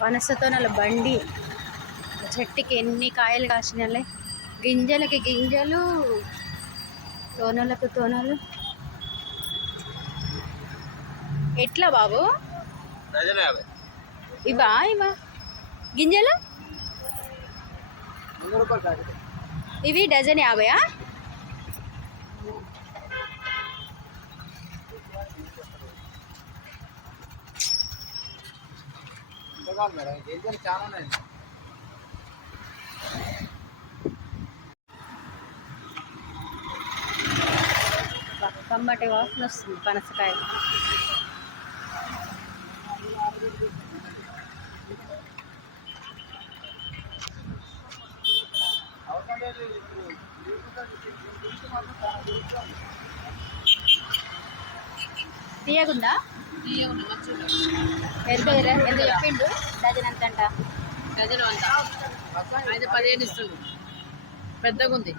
పనసతోనల బండి, చెట్టుకి ఎన్ని కాయలు కాసినాలే, గింజలకి గింజలు, తోనలకు తోనలు. ఎట్లా బాబు ఇవా ఇవా గింజలు? ఇవి డజన్ 50. కమ్మటి వాసన వస్తుంది పనసకాయ. తీయగుందా? ఎంత చెప్పిండు? డజన్ ఎంత అంట? డజన్ అంట 15 ఇస్తుంది, పెద్దగా ఉంది.